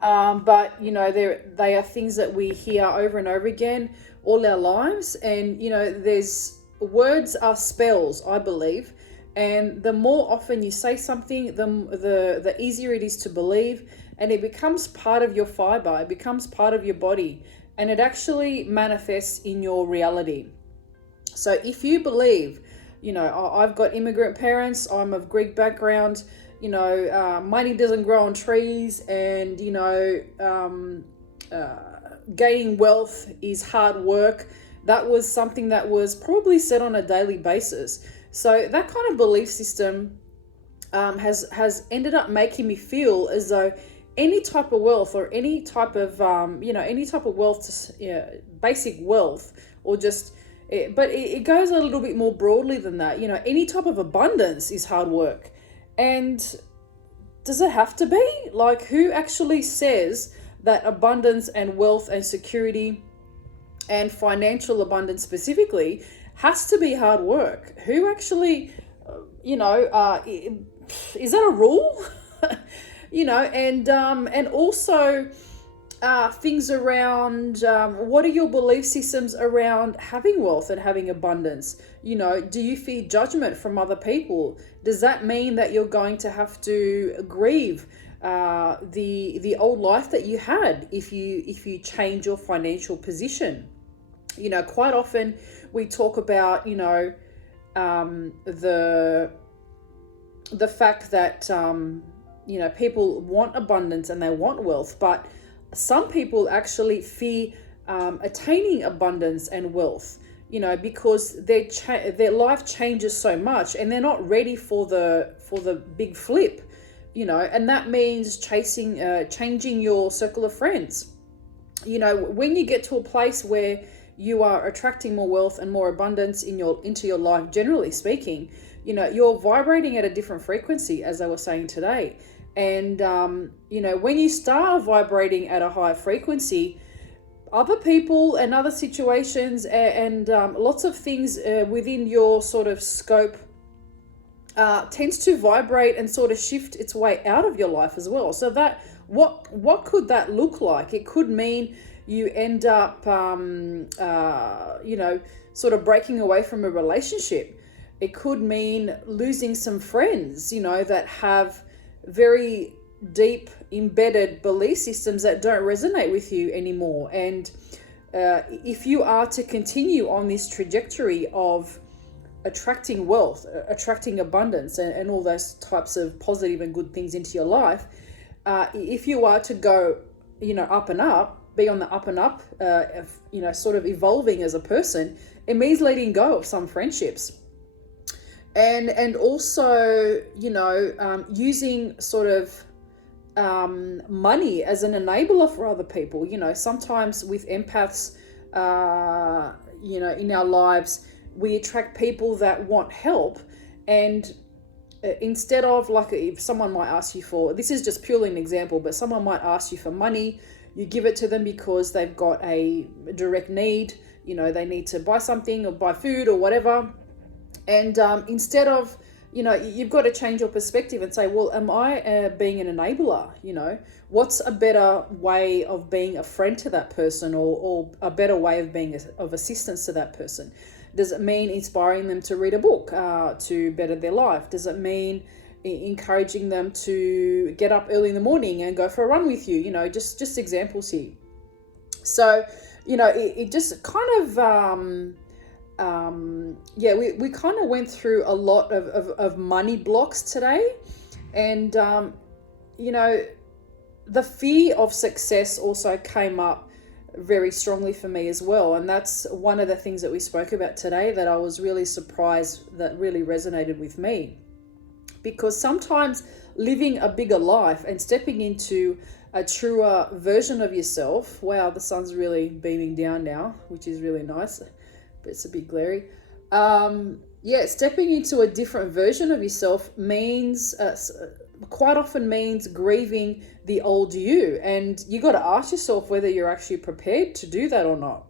But they are things that we hear over and over again all our lives. And, there's words are spells, I believe. And the more often you say something, the easier it is to believe. And it becomes part of your fiber. It becomes part of your body. And it actually manifests in your reality. So if you believe, I've got immigrant parents, I'm of Greek background, money doesn't grow on trees, and gaining wealth is hard work. That was something that was probably said on a daily basis. So that kind of belief system has ended up making me feel as though any type of wealth or any type of wealth, basic wealth, or just but it goes a little bit more broadly than that. Any type of abundance is hard work. And does it have to be? Like, who actually says that abundance and wealth and security and financial abundance specifically has to be hard work? Who actually, is that a rule? And also things around what are your belief systems around having wealth and having abundance? Do you fear judgment from other people? Does that mean that you're going to have to grieve the old life that you had if you change your financial position? Quite often we talk about the fact that people want abundance and they want wealth, but some people actually fear attaining abundance and wealth, because their life changes so much and they're not ready for the big flip, and that means changing your circle of friends. When you get to a place where you are attracting more wealth and more abundance into your life, generally speaking, you're vibrating at a different frequency, as I was saying today. And, when you start vibrating at a higher frequency, other people and other situations and lots of things within your sort of scope tends to vibrate and sort of shift its way out of your life as well. So that what could that look like? It could mean you end up, sort of breaking away from a relationship. It could mean losing some friends, that have very deep embedded belief systems that don't resonate with you anymore. And if you are to continue on this trajectory of attracting wealth, attracting abundance, and all those types of positive and good things into your life, if you are to go, up and up, be on the up and up, sort of evolving as a person, it means letting go of some friendships. And also, using sort of money as an enabler for other people. Sometimes with empaths, in our lives, we attract people that want help, and instead of, like, if someone might ask you for, this is just purely an example, but someone might ask you for money, you give it to them because they've got a direct need, they need to buy something or buy food or whatever. And instead of, you've got to change your perspective and say, well, am I being an enabler? What's a better way of being a friend to that person, or a better way of being of assistance to that person? Does it mean inspiring them to read a book to better their life? Does it mean encouraging them to get up early in the morning and go for a run with you? Just examples here. So, it just kind of... we kind of went through a lot of money blocks today. And, the fear of success also came up very strongly for me as well. And that's one of the things that we spoke about today that I was really surprised that really resonated with me. Because sometimes living a bigger life and stepping into a truer version of yourself, wow, the sun's really beaming down now, which is really nice. But it's a bit glary. Stepping into a different version of yourself means, quite often means grieving the old you. And you got to ask yourself whether you're actually prepared to do that or not.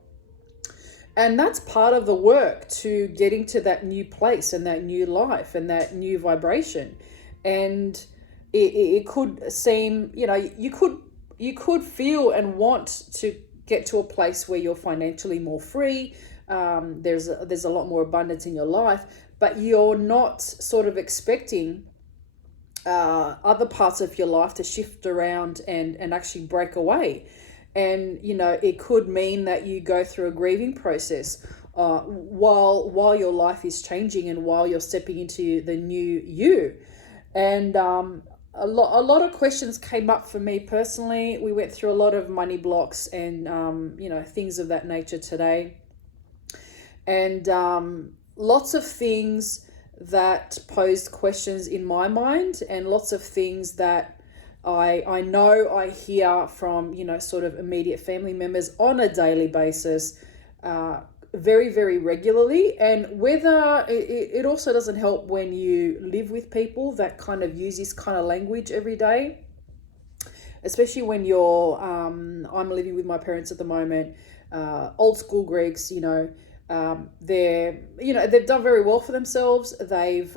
And that's part of the work to getting to that new place and that new life and that new vibration. And it could seem, you could feel and want to get to a place where you're financially more free. There's a lot more abundance in your life, but you're not sort of expecting other parts of your life to shift around and actually break away. And, it could mean that you go through a grieving process while your life is changing and while you're stepping into the new you. And a lot of questions came up for me personally. We went through a lot of money blocks and, things of that nature today. And lots of things that posed questions in my mind, and lots of things that I know I hear from, sort of immediate family members on a daily basis, very, very regularly. And whether it also doesn't help when you live with people that kind of use this kind of language every day, especially when you're, I'm living with my parents at the moment, old school Greeks, they've done very well for themselves. They've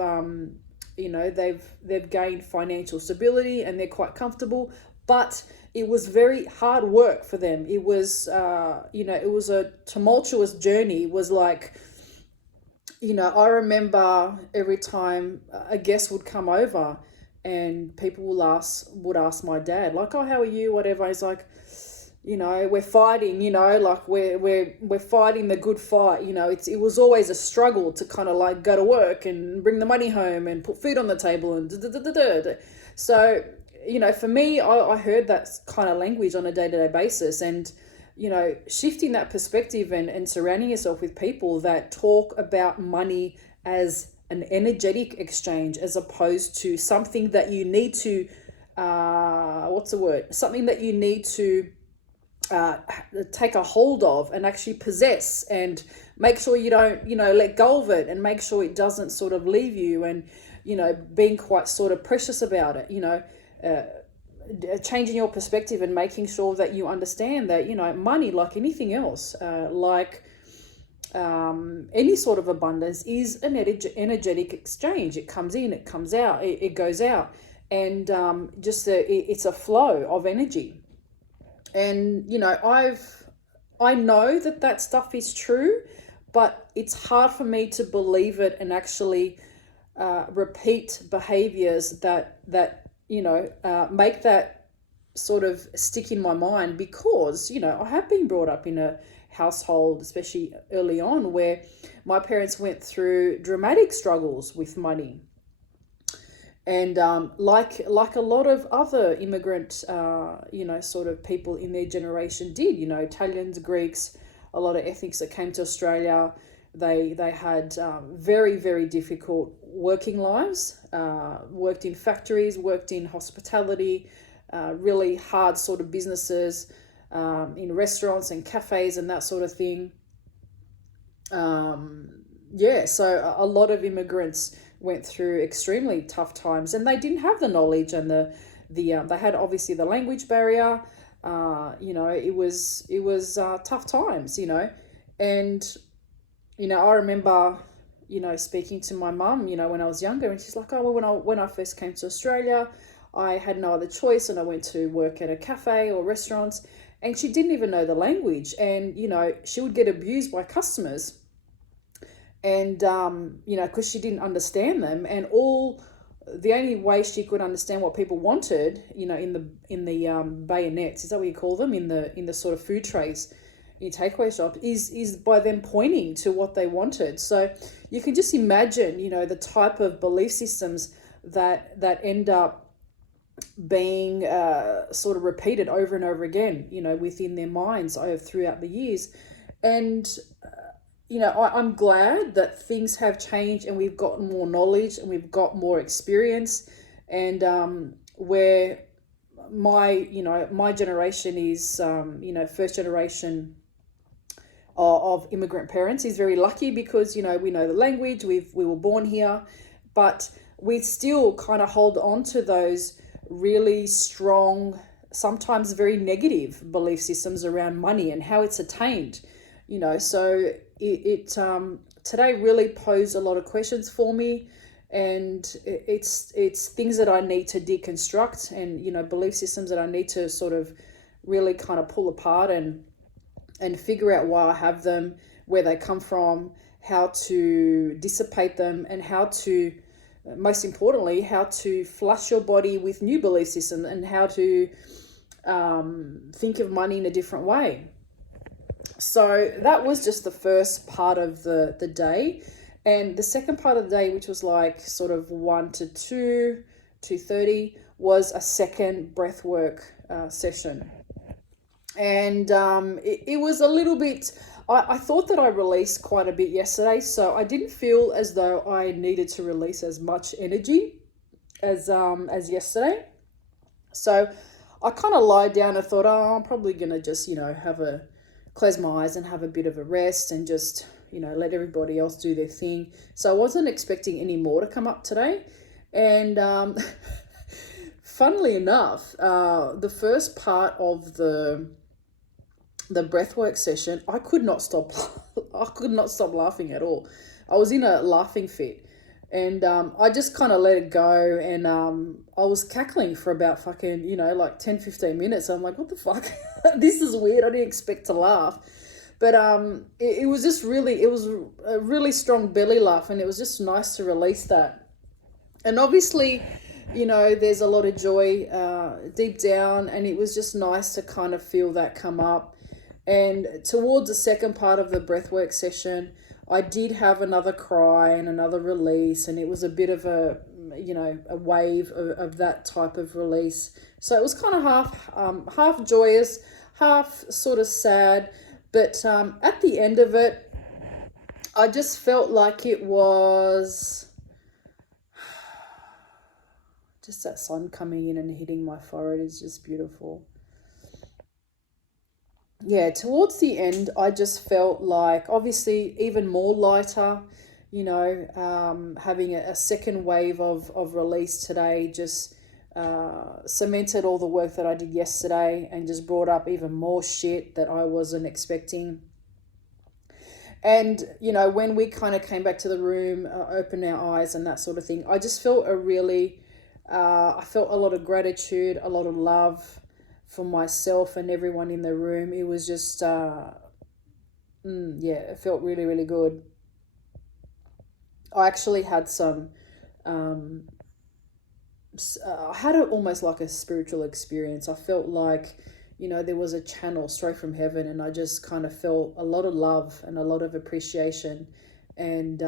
gained financial stability and they're quite comfortable, but it was very hard work for them. It was, it was a tumultuous journey. It was like, I remember every time a guest would come over and people would ask my dad, like, oh, how are you? Whatever. He's like, we're fighting, like we're fighting the good fight. It was always a struggle to kind of like go to work and bring the money home and put food on the table and So, for me, I heard that kind of language on a day-to-day basis, and, shifting that perspective and surrounding yourself with people that talk about money as an energetic exchange, as opposed to something that you need to, something that you need to take a hold of and actually possess, and make sure you don't, let go of it, and make sure it doesn't sort of leave you, and, being quite sort of precious about it, changing your perspective and making sure that you understand that, money, like anything else, any sort of abundance, is an energetic exchange. It comes in, it comes out, it goes out, and it's a flow of energy. And, I know that stuff is true, but it's hard for me to believe it and actually repeat behaviors that make that sort of stick in my mind, because, I have been brought up in a household, especially early on, where my parents went through dramatic struggles with money. And like a lot of other immigrant, sort of people in their generation did, Italians, Greeks, a lot of ethnics that came to Australia, They had very, very difficult working lives, worked in factories, worked in hospitality, really hard sort of businesses, in restaurants and cafes and that sort of thing. So a lot of immigrants went through extremely tough times, and they didn't have the knowledge and they had obviously the language barrier. It was tough times, and I remember speaking to my mum, when I was younger, and she's like, oh, well, when I first came to Australia, I had no other choice, and I went to work at a cafe or restaurants, and she didn't even know the language, and she would get abused by customers, and because she didn't understand them, and the only way she could understand what people wanted, in the bayonets, is that what you call them, in the sort of food trays in takeaway shop, is by them pointing to what they wanted. So you can just imagine, the type of belief systems that end up being sort of repeated over and over again, within their minds throughout the years. And I'm glad that things have changed, and we've gotten more knowledge, and we've got more experience, and where my generation is first generation of immigrant parents, is very lucky, because we know the language, we were born here, but we still kind of hold on to those really strong, sometimes very negative belief systems around money and how it's attained. So it today really posed a lot of questions for me, and it's things that I need to deconstruct, and belief systems that I need to sort of really kind of pull apart and figure out why I have them, where they come from, how to dissipate them, and how to, most importantly, how to flush your body with new belief systems, and how to think of money in a different way. So that was just the first part of the day. And the second part of the day, which was like sort of 1 to 2:30, was a second breathwork session. And it was a little bit, I thought that I released quite a bit yesterday, so I didn't feel as though I needed to release as much energy as yesterday. So I kind of lied down and thought, I'm probably going to just, close my eyes and have a bit of a rest, and just, let everybody else do their thing. So I wasn't expecting any more to come up today. And funnily enough, the first part of the breathwork session, I could not stop laughing at all. I was in a laughing fit, and I just kind of let it go, and I was cackling for about fucking like 10-15 minutes. I'm like, what the fuck? This is weird. I didn't expect to laugh, but it was just really, it was a really strong belly laugh, and it was just nice to release that. And obviously, there's a lot of joy deep down, and it was just nice to kind of feel that come up. And towards the second part of the breathwork session, I did have another cry and another release, and it was a bit of a wave of that type of release. So it was kind of half joyous, half sort of sad, but at the end of it, I just felt like it was just that sun coming in and hitting my forehead is just beautiful. Yeah, towards the end, I just felt like, obviously, even more lighter, having a second wave of release today just cemented all the work that I did yesterday, and just brought up even more shit that I wasn't expecting. And, when we kind of came back to the room, opened our eyes and that sort of thing, I just felt I felt a lot of gratitude, a lot of love for myself and everyone in the room. It was just, it felt really, really good. I actually had some, I had almost like a spiritual experience. I felt like, there was a channel straight from heaven, and I just kind of felt a lot of love and a lot of appreciation. And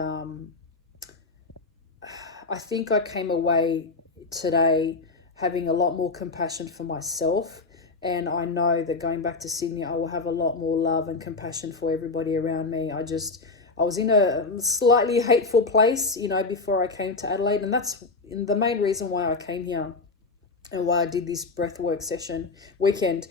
I think I came away today having a lot more compassion for myself. And I know that going back to Sydney, I will have a lot more love and compassion for everybody around me. I just I was in a slightly hateful place, you know, before I came to Adelaide. And that's the main reason why I came here and why I did this breathwork session weekend,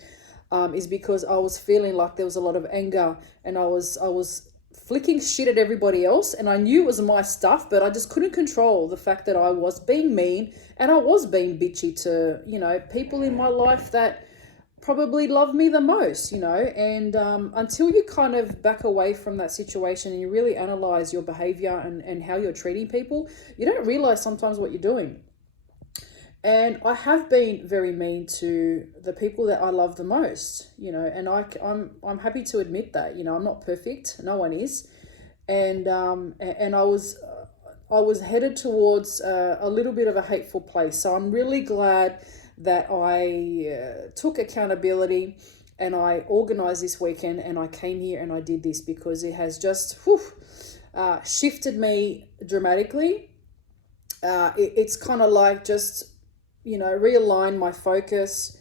is because I was feeling like there was a lot of anger, and I was flicking shit at everybody else, and I knew it was my stuff, but I just couldn't control the fact that I was being mean and I was being bitchy to, you know, people in my life that probably love me the most, you know. And until you kind of back away from that situation and you really analyze your behavior and how you're treating people, you don't realize sometimes what you're doing. And I have been very mean to the people that I love the most, you know, and I'm happy to admit that, you know, I'm not perfect. No one is. And I was headed towards a little bit of a hateful place. So I'm really glad that I took accountability and I organized this weekend and I came here and I did this, because it has just shifted me dramatically. It's kind of like just, you know, realign my focus,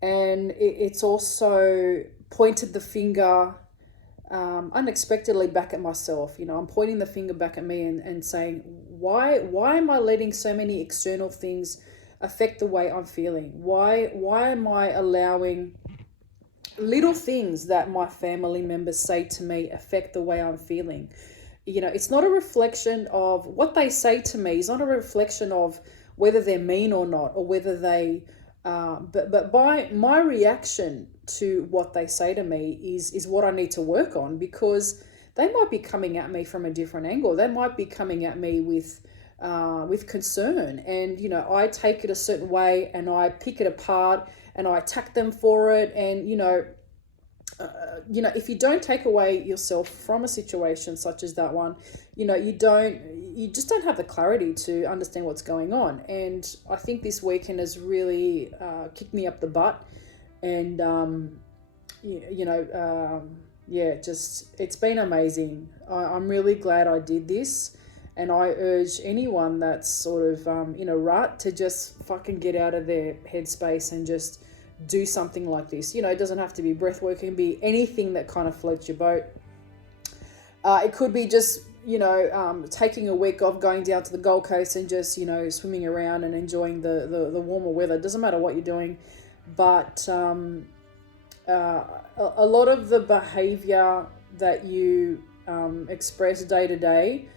and it's also pointed the finger unexpectedly back at myself. You know, I'm pointing the finger back at me and saying, why am I letting so many external things affect the way I'm feeling? Why am I allowing little things that my family members say to me affect the way I'm feeling? You know, it's not a reflection of what they say to me. It's not a reflection of whether they're mean or not, or whether they, but by my reaction to what they say to me is what I need to work on, because they might be coming at me from a different angle. They might be coming at me with concern, and, you know, I take it a certain way and I pick it apart and I attack them for it. And, you know, if you don't take away yourself from a situation such as that one, you know, you just don't have the clarity to understand what's going on. And I think this weekend has really kicked me up the butt, and just it's been amazing. I'm really glad I did this, and I urge anyone that's sort of in a rut to just fucking get out of their headspace and just do something like this. You know, it doesn't have to be breathwork. It can be anything that kind of floats your boat. It could be just, you know, taking a week off, going down to the Gold Coast and just, you know, swimming around and enjoying the warmer weather. It doesn't matter what you're doing. But a lot of the behavior that you express day to day,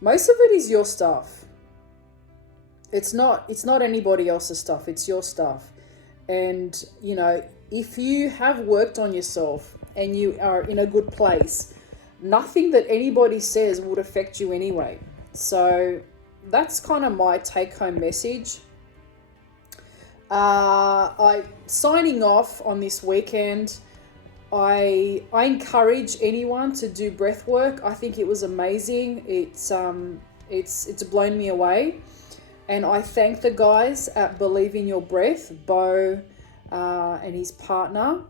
most of it is your stuff. It's not anybody else's stuff. It's your stuff. And, you know, if you have worked on yourself and you are in a good place, nothing that anybody says would affect you anyway. So that's kind of my take-home message. Signing off on this weekend, I encourage anyone to do breath work. I think it was amazing. It's blown me away. And I thank the guys at Believe in Your Breath, Bo and his partner,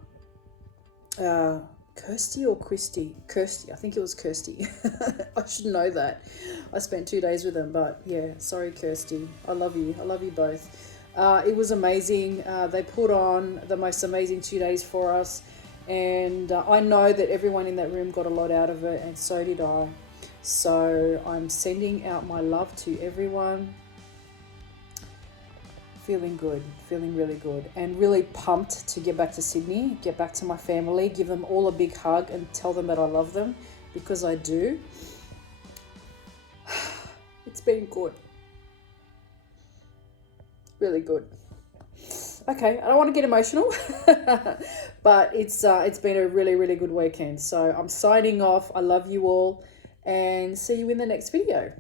Kirsty or Christy? Kirsty, I think it was Kirsty. I should know that. I spent 2 days with them, but yeah, sorry Kirsty. I love you both. It was amazing. They put on the most amazing 2 days for us. And I know that everyone in that room got a lot out of it, and so did I. So I'm sending out my love to everyone. Feeling good, feeling really good, and really pumped to get back to Sydney, get back to my family, give them all a big hug and tell them that I love them, because I do. It's been good. Really good. Okay, I don't want to get emotional, but it's been a really, really good weekend. So I'm signing off. I love you all, and see you in the next video.